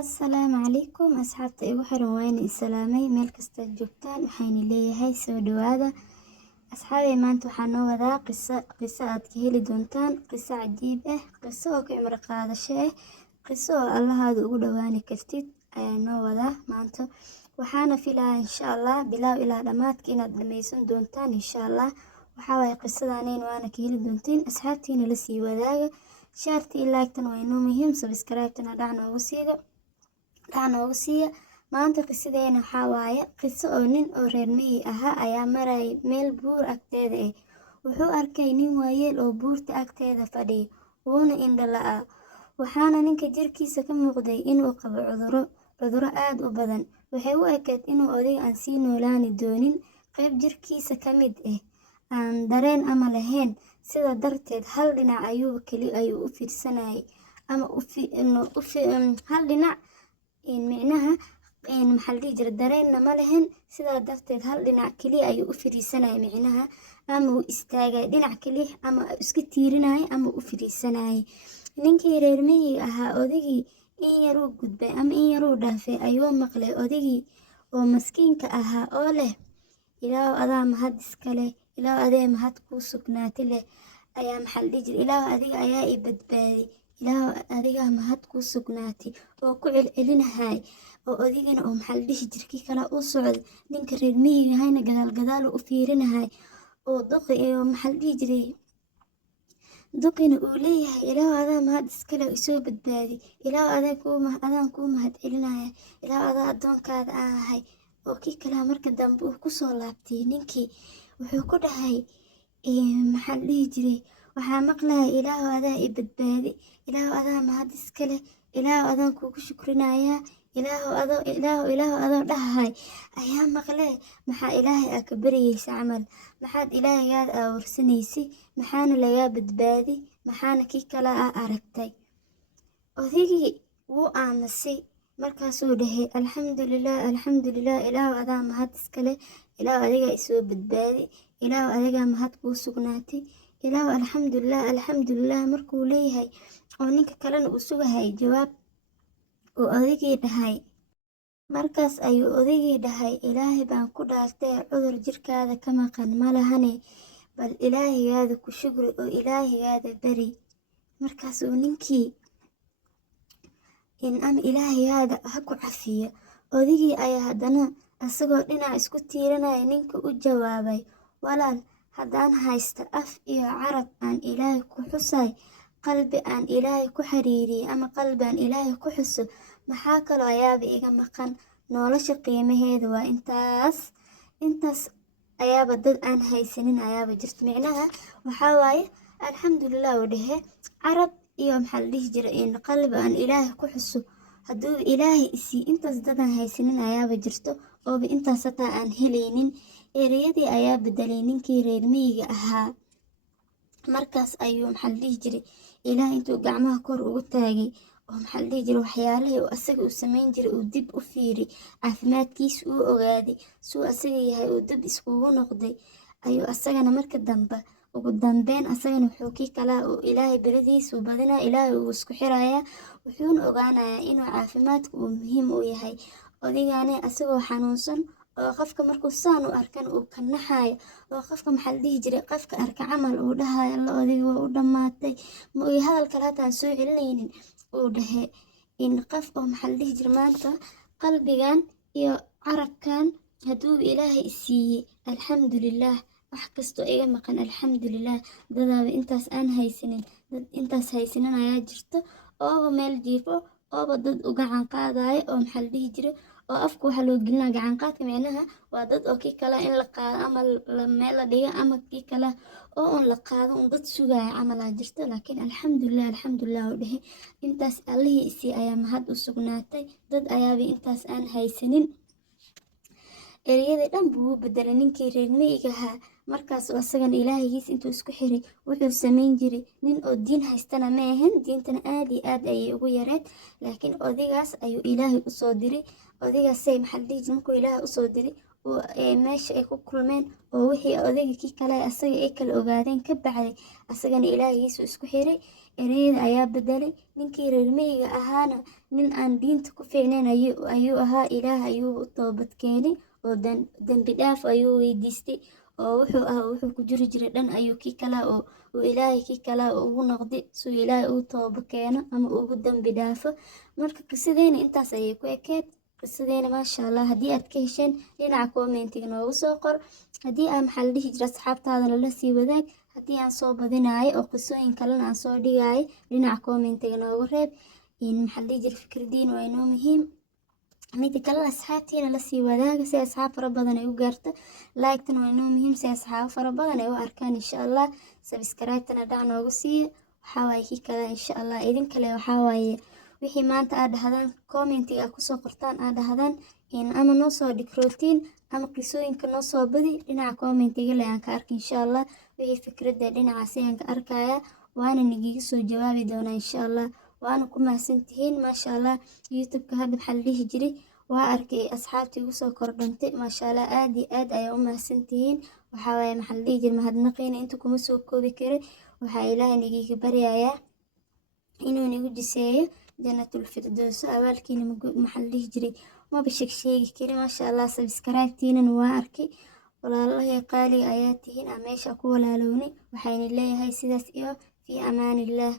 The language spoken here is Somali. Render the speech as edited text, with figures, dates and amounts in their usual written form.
Assalaamu calaykum asxaabta igu xiran wayna islaamay meel kasta joogtaan waxayna leeyahay soo dhawaada asxaabay maanta waxaan noo wadaa qiso aad ka heli doontaan qiso cajiib ah qiso oo ka cimri qaadasho ah qiso oo allahaada ugu dhawaani kartid ayaa noo wadaa maanta waxaana filayaa insha Allah bilaaw ilaa dhamaadka inaad dhameysan doontaan insha Allah waxaa waaye qisadaaneyn waana ka heli doontiin asxaabtiina la sii wadaaga shaarta ilaa agtan waa inoo muhiim subscribe-tana dhac noogu siiya maanta qisadeena waxaa waaye qiso oo nin oo reer miyi ahaa ayaa marayay meel buur agteeda ah wuxuu arkay nin waayeel oo buurta agteeda fadhiya wuuna indho la'aa waxaana ninka jirkiisa ka muuqday inuu qabo cudurro aad u badan waxay u ekeed inuu odayga aan sii noolaani doonin qayb jirkiisa ka mid ah aan dareen ama lahayn sida darteed hal dhinac ayuu u fiirsanayay ama hal dhinac micnaha maxaa la dhihi jiray dareenna ma lahayn sidaa darteed hal dhinac keliya ayuu u fariisanayay micnaha ama uu istaagay dhinac keliya ama iska tiirinayay ama u fariisanayay ninkii reer miyiga ahaa odaygii in yaruu gudbay ama in yaruu dhaafay ayuu maqlay odaygii oo maskiinka ahaa oo leh ilaahu adaa mahad iska leh ilaahu adee mahad kuu sugnaati leh ayaa maxaa la dhihi jiray ilaahu adiga ayaa i badbaadi ilaahu adigaa mahad kuu sugnaati oo ku celcelinahay oo odigana oo maxaa la dhihi jirkii kale u socda ninka reer miyiga ahayna gadaal u fiirinahay oo duqi iyo maxaa la dhihi jiray duqina uu leeyahay ilaahu adaa mahad iskale isoo badbaadi ilaahu adaan kuu mahad celinaya ilaahu adaa addoonkaada aan ahay oo kii kale marka dambe uu kusoo laabtay ninkii wuxuu ku dhahay maxaa la dhihi jiray waxaa maqlaya ilaahu adaa i badbaadi ilaahu adaa mahad iskale ilaahu adaan kuugu shukrinayaa ilaahu adoo dhahahay ayaa maqlee maxaa ilaahay aa ka baryaysa camal maxaad ilaahigaada aa warsanaysay maxaana lagaa badbaadi maxaana kii kale aa aragtay odaygii wuu aamusay markaasuu dhahay alxamdulilah ilaahu adaa mahad iskale ilaahu adigaa isoo badbaadi ilaahu adigaa mahad kuu sugnaatay ilaahu alxamdulilah markuu leeyahay oo ninka kalena uu sugahay jawaab uu odaygii dhahay markaas ayuu odaygii dhahay ilaahay baan ku dhaartay cudur jirkaada ka maqan ma lahane bal ilaahigaada ku shukri oo ilaahigaada bari markaasuu ninkii ama ilaahigaada ha ku cafiyo odaygii ayaa haddana isagoo dhinac isku tiiranaya ninka u jawaabay walaal haddaan haysta af iyo carab aan ilaahay ku xusay qalbi aan ilaahay ku xiriiriyey ama qalbi aan ilaahay ku xuso maxaa kaloo ayaaba iga maqan nolosha qiimaheeda waa intaas ayaaba dad aan haysanin ayaaba jirto micnaha waxaa waaye alxamdulilah uu dhehe carab iyo maxaa la dhihi jiray in qalbi aan ilaahay ku xuso hadduu ilaahay isii intaas dadaan haysanin ayaaba jirto ooba intaas hataa aan helaynin ereyadii ayaa bedelay ninkii reer miyiga ahaa markaas ayuu maxaa la dhihi jiray ilaahay intuu gacmaha kor ugu taagay oo maxaa la dhihi jiray waxyaalihii uu asaga uu samayn jiray uu dib u fiiri caafimaadkiisa uu ogaaday suu asaga yahay uu dib iskugu noqday ayuu asagana marka dambe ugu dambeyn asagana wuxuu kii kalaa uu ilaahay beradiisu badinaa ilaahay uu isku xirayaa wuxuuna ogaanayaa inuu caafimaadka uu muhiim u yahay odaygane asagoo xanuunsan oo qofka markuu saan u arkan uu ka naxayo oo qofka maxaa la dhihi jiray qofka arka camal uu dhahayo la odayga waa u dhammaatay ma uu hadal kale hataan soo celinaynin uu dhahe in qof oo maxaa la dhihi jiray maanta qalbigan iyo carabkan hadduu ilaahay isiiyey alxamdulilah wax kastoo iga maqan alxamdulilah dadaaba intaas haysanin ayaa jirto ooba meel jiifo ooba dad u gacan qaadayo oo maxaa la dhihi jiray oo afka waxaa loo gelinaa gacan qaadka micnaha waa dad oo kii kale in la qaado ama meel la dhigo ama kii kale oo un la qaado un dad sugaya camalaa jirto laakiin alxamdulilah uu dhehe intaas allihii isii ayaa mahad u sugnaatay dad ayaaba intaas aan haysanin ereyadii dhan buu u bedelay ninkii reer miyiga ahaa markaas oo asagana ilaahigiis intuu isku xiray wuxuu samayn jiray nin oo diin haystana ma ahan diintana aad iyo aad ayay ugu yareed laakiin odaygaas ayuu ilaahay usoo diray odaygaasay maxaa la dhihi jiray markuu ilaahay usoo diray meesha ay ku kulmeen oo wixii odayga kii kale asaga ay kala ogaadeen ka bacday asagana ilaahigiisu isku xiray ereyada ayaa bedelay. Ninkii reer miyiga ahaana nin aan diinta ku fiicnayn ayuu ahaa. Ilaah ayuu u toobad keenay oo dambi dhaaf ayuu weydiistay, oo wuxuu ku jiri jiray dhan ayuu kii kala oo ilaahay kii kala ugu noqday suu ilaahay u tooba keeno ama ugu dambi dhaafo. Marka qisadeena intaas ayay ku ekeed. qisadeena maasha Allah, haddii aad ka hesheen dhinaca commentiga noogu soo qor. haddii aan maxaa la dhihi jiray asxaabtaadana la sii wadaag. haddii aan soo badinayo oo qisooyin kalena aan soo dhigayo dhinaca commentiga noogu reeb. maxaa la dhihi jiray fikradiina waa inoo muhiim. mida kale asxaabtiina la sii wadaaga si asxaab fara badan ay u gaarto. like-tan waa inoo muhiim si asxaab fara badan ay u arkaan insha Allah. subscribe-tana dhac noogu siiya. waxaa waaye kii kale insha Allah. idin kale waxaa waaye wixii maanta aad dhahdaan commentiga aad kusoo qortaan aad dhahdaan ama noo soo dhig rootiin ama qisooyinka noo soo badi dhinaca commentiga le aan ka arki insha Allah. wixii fikradda dhinacaas ayaan ka arkayaa waana nigiga soo jawaabi doonaa insha Allah. waana ku mahadsantihiin maasha Allah. youtube-ka hadda maxaa la dhihi jiray waa arkay asxaabtii ugu soo kordhantay maasha Allah. aad iyo aad ayaa u mahadsantihiin. waxaa waaye maxaa la dhihi jiray mahadnaqiina inta kuma soo koobi karin. waxaa ilaahay nigiga baryayaa inuu nigu jiseeyo jannatul firdaws. abaalkiina maxaa la dhihi jiray maba sheegi karin maasha Allah. subscribe-tiinana waa arkay. walaalahay qaaliga ayaa tihiin meesha ku walaalowni. waxayna leeyahay sidaas iyo fi amaanillah.